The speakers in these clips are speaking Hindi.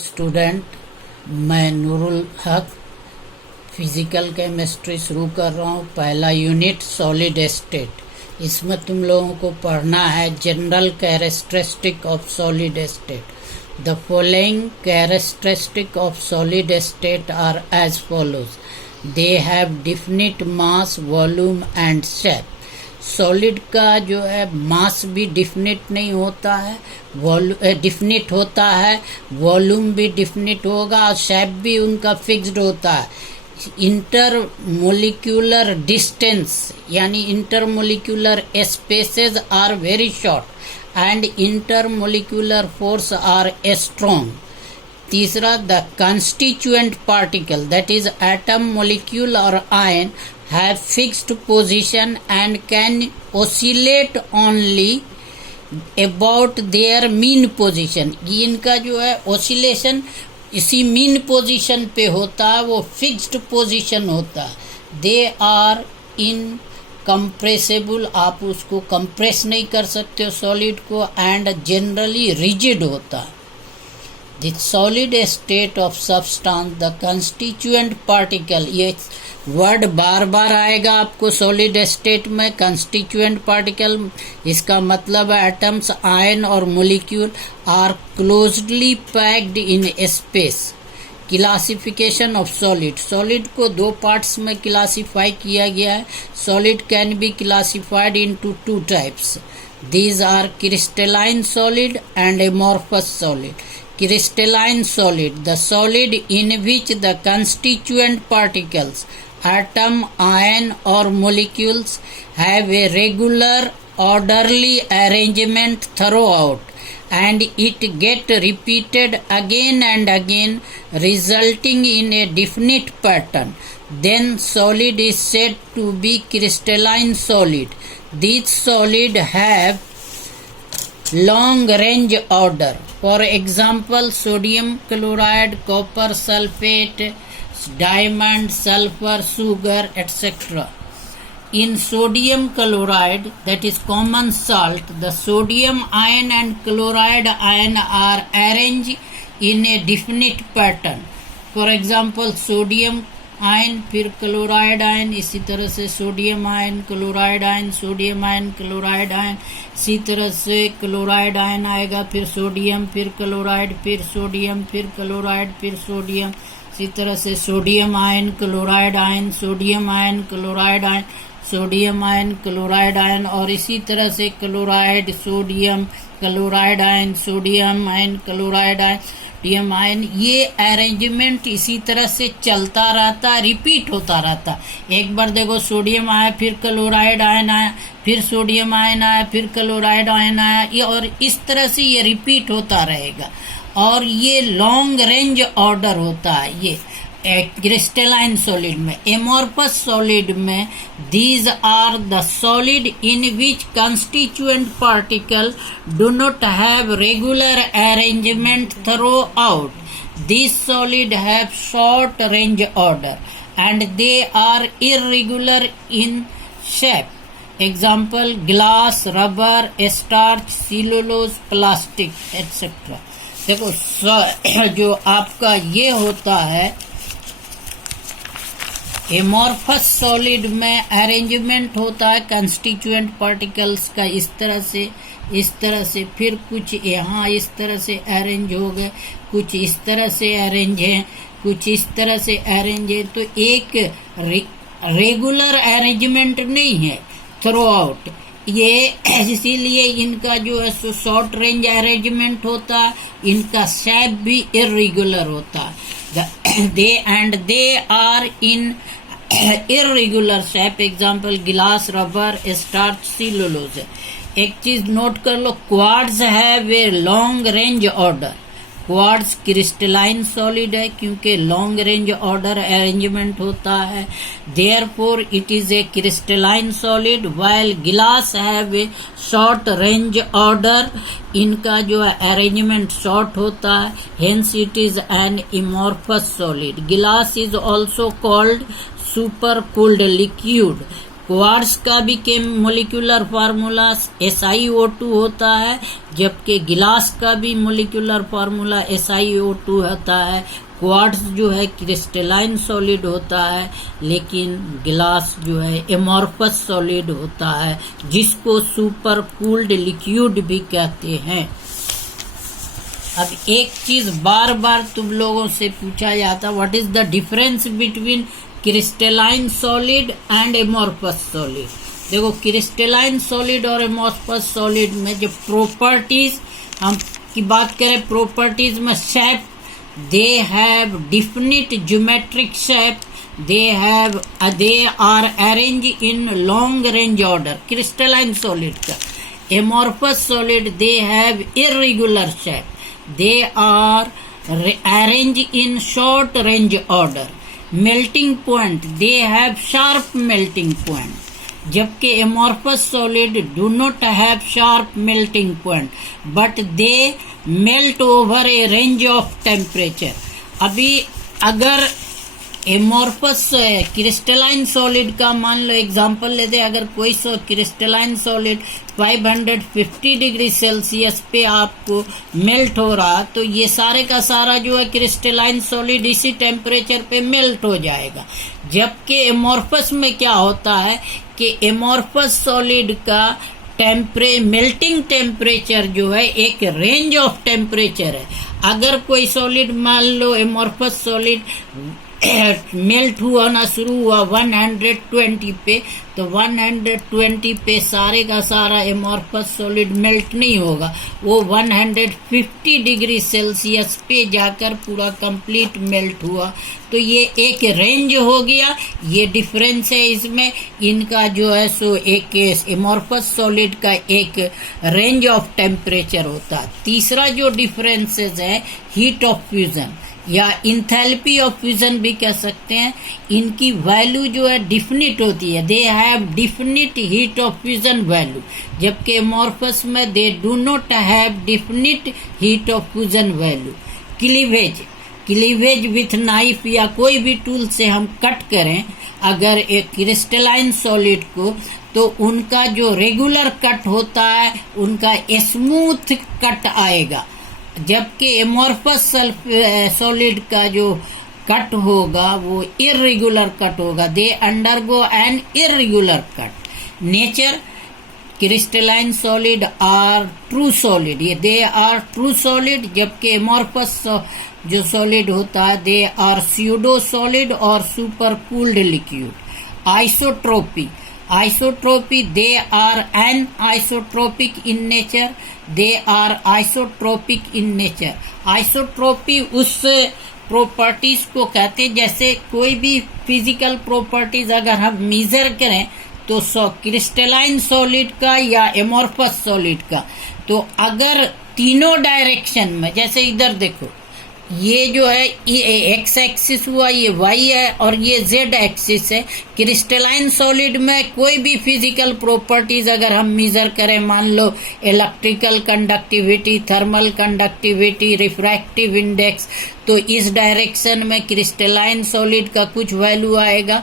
स्टूडेंट, मैं नूरुल हक फिजिकल केमिस्ट्री शुरू कर रहा हूँ। पहला यूनिट सॉलिड स्टेट। इसमें तुम लोगों को पढ़ना है general characteristic of solid state. The following characteristic of solid state are as follows. They have definite mass, volume and shape. Solid का जो है मास भी डिफिनिट नहीं होता है, डिफिनिट होता है, वॉल्यूम भी डिफिनिट होगा और शेप भी उनका फिक्स्ड होता है। इंटर मोलिक्यूलर डिस्टेंस यानी intermolecular spaces are very short and intermolecular force are strong. तीसरा, the constituent particle that is atom, molecule और ion have fixed position and can oscillate only about their mean position। इनका जो है oscillation इसी mean position पे होता है, वो fixed position होता है। They are incompressible, आप उसको compress नहीं कर सकते हो solid को, and generally rigid होता है। The solid state of substance, the constituent particle, ये वर्ड बार बार आएगा आपको सॉलिड स्टेट में। कंस्टिट्यूएंट पार्टिकल, इसका मतलब है एटम्स, आयन और molecule are closely packed in space. Classification of solid. Solid को दो पार्ट्स में क्लासिफाई किया गया है। Solid can be classified into two types. These are crystalline solid and amorphous solid. Crystalline solid, the solid in which the constituent particles, atom, ion or molecules have a regular orderly arrangement throughout and it get repeated again and again resulting in a definite pattern. Then solid is said to be crystalline solid. These solid have long range order. For example, sodium chloride, copper sulfate, diamond, sulfur, sugar, etc. In sodium chloride, that is common salt, the sodium ion and chloride ion are arranged in a definite pattern. For example, sodium ion, फिर क्लोराइड आयन, इसी तरह से sodium ion, chloride ion, sodium ion, chloride ion, इसी तरह से क्लोराइड आयन आएगा, फिर सोडियम, फिर क्लोराइड, फिर सोडियम, फिर क्लोराइड, फिर सोडियम, इसी तरह से sodium ion, chloride ion, sodium ion, chloride ion, sodium ion, chloride ion, और इसी तरह से chloride, sodium, chloride ion, sodium ion, chloride ion, sodium ion. ये अरेंजमेंट इसी तरह से चलता रहता, रिपीट होता रहता। एक बार देखो सोडियम आया, फिर क्लोराइड आयन आया, फिर सोडियम आयन आया, फिर क्लोराइड आयन आया, ये और इस तरह से ये रिपीट होता रहेगा और ये लॉन्ग रेंज ऑर्डर होता है। ये क्रिस्टलाइन सॉलिड में। एमॉर्फस सॉलिड में these are the solid in which constituent particle do not have regular arrangement throughout. These solid have short range order and they are irregular in shape. Example, glass, rubber, starch, cellulose, plastic, etc. देखो जो आपका ये होता है एमॉर्फस सॉलिड में अरेंजमेंट होता है कंस्टिट्यूएंट पार्टिकल्स का इस तरह से, फिर कुछ यहाँ इस तरह से अरेंज हो गए, कुछ इस तरह से अरेंज है, कुछ इस तरह से अरेंज है। तो एक रेगुलर अरेंजमेंट नहीं है थ्रू आउट। ये इसीलिए इनका जो है शॉर्ट रेंज अरेंजमेंट होता है, इनका शेप भी इरेगुलर होता है। They are in irregular shape. Example, glass, rubber, starch, cellulose. एक चीज नोट कर लो, quartz have a long range order. Quartz crystalline solid है क्योंकि लॉन्ग रेंज ऑर्डर अरेंजमेंट होता है, therefore it is a crystalline solid. While glass have a short range order, इनका जो है अरेंजमेंट शॉर्ट होता है, hence it is an amorphous solid. Glass is also called super cooled liquid. Quartz का भी मोलिकुलर फार्मूला SiO2 होता है, जबकि गिलास का भी मोलिकुलर फार्मूला SiO2 होता है। क्वार्ट्ज जो है क्रिस्टलाइन सॉलिड होता है, लेकिन गिलास जो है एमॉर्फस सॉलिड होता है, जिसको सुपर कूल्ड लिक्विड भी कहते हैं। अब एक चीज बार बार तुम लोगों से पूछा जाता, what is the difference between crystalline solid and amorphous solid. देखो, क्रिस्टलाइन सॉलिड और एमॉर्फस सॉलिड में जो प्रॉपर्टीज हम की बात करें, प्रॉपर्टीज में shape, they have definite geometric shape, they are arranged in long range order। Crystalline solid का। Amorphous solid they have irregular shape, they are arranged in short range order। Melting point, they have sharp melting point, जबकि amorphous solid do not have sharp melting point but they melt over A range of temperature. अभी अगर एमॉर्फस क्रिस्टलाइन सॉलिड का मान लो एग्जांपल लेते, अगर कोई क्रिस्टलाइन सॉलिड 550 डिग्री सेल्सियस पे आपको मेल्ट हो रहा, तो ये सारे का सारा जो है क्रिस्टलाइन सॉलिड इसी टेम्परेचर पे मेल्ट हो जाएगा। जबकि एमॉर्फस में क्या होता है कि एमॉर्फस सॉलिड का मेल्टिंग टेम्परेचर जो है एक रेंज ऑफ टेम्परेचर है। अगर कोई सॉलिड मान लो एमॉर्फस सॉलिड मेल्ट होना शुरू हुआ 120 पे, तो 120 पे सारे का सारा एमॉर्फस सॉलिड मेल्ट नहीं होगा, वो 150 डिग्री सेल्सियस पे जाकर पूरा कंप्लीट मेल्ट हुआ। तो ये एक रेंज हो गया, ये डिफरेंस है इसमें। इनका जो है सो एक एमॉर्फस सॉलिड का एक रेंज ऑफ टेम्परेचर होता है। तीसरा जो डिफरेंसेस है, हीट ऑफ फ्यूजन या इंथैल्पी ऑफ फ्यूजन भी कह सकते हैं। इनकी वैल्यू जो है डिफिनिट होती है, दे have definite heat of fusion value, जबकि एमॉर्फस में they do not have definite heat of fusion value. Cleavage with knife या कोई भी टूल से हम कट करें अगर एक क्रिस्टलाइन सॉलिड को, तो उनका जो रेगुलर कट होता है उनका स्मूथ कट आएगा, जबकि एमॉर्फस सॉलिड का जो कट होगा वो इर्रेगुलर कट होगा। They undergo an irregular cut. Nature, crystalline solid are true solid, ये दे आर ट्रू सॉलिड, जबकि एमॉर्फस जो सॉलिड होता है दे आर स्यूडो सॉलिड और super cooled liquid. Isotropy, they are anisotropic in nature, they are isotropic in nature. Isotropy उस प्रॉपर्टीज को कहते हैं, जैसे कोई भी फिजिकल प्रॉपर्टीज अगर हम मेजर करें तो क्रिस्टलाइन सॉलिड का या एमॉर्फस सॉलिड का, तो अगर तीनों डायरेक्शन में, जैसे इधर देखो, ये जो है ये एक्स एक्सिस हुआ, ये वाई है और ये जेड एक्सिस है। क्रिस्टलाइन सॉलिड में कोई भी फिजिकल प्रॉपर्टीज अगर हम मेजर करें, मान लो electrical conductivity, thermal conductivity, refractive index, तो इस डायरेक्शन में क्रिस्टलाइन सॉलिड का कुछ वैल्यू आएगा,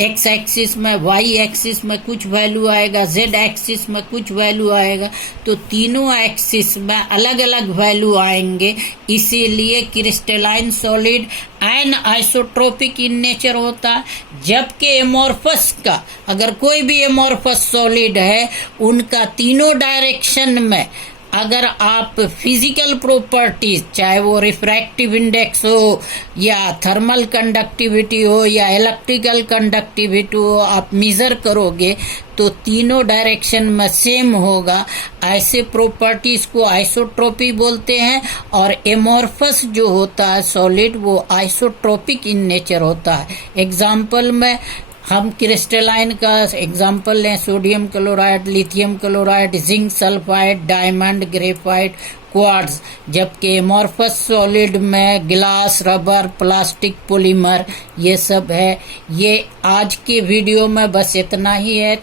एक्स एक्सिस में, वाई एक्सिस में कुछ वैल्यू आएगा, जेड एक्सिस में कुछ वैल्यू आएगा। तो तीनों एक्सिस में अलग अलग वैल्यू आएंगे, इसीलिए crystalline solid anisotropic in nature होता है। जबकि एमॉर्फस का, अगर कोई भी एमॉर्फस सॉलिड है, उनका तीनों डायरेक्शन में अगर आप फिजिकल प्रॉपर्टीज, चाहे वो रिफ्रैक्टिव इंडेक्स हो या थर्मल कंडक्टिविटी हो या इलेक्ट्रिकल कंडक्टिविटी हो, आप मेजर करोगे तो तीनों डायरेक्शन में सेम होगा। ऐसे प्रॉपर्टीज को आइसोट्रोपी बोलते हैं। और एमॉर्फस जो होता है सॉलिड, वो आइसोट्रोपिक इन नेचर होता है। एग्जाम्पल में हम क्रिस्टलाइन का एग्जाम्पल लें, sodium chloride, lithium chloride, zinc sulphide, diamond, graphite, quartz. जबकि एमॉर्फस सॉलिड में ग्लास, रबर, प्लास्टिक, पॉलीमर, ये सब है। ये आज के वीडियो में बस इतना ही है।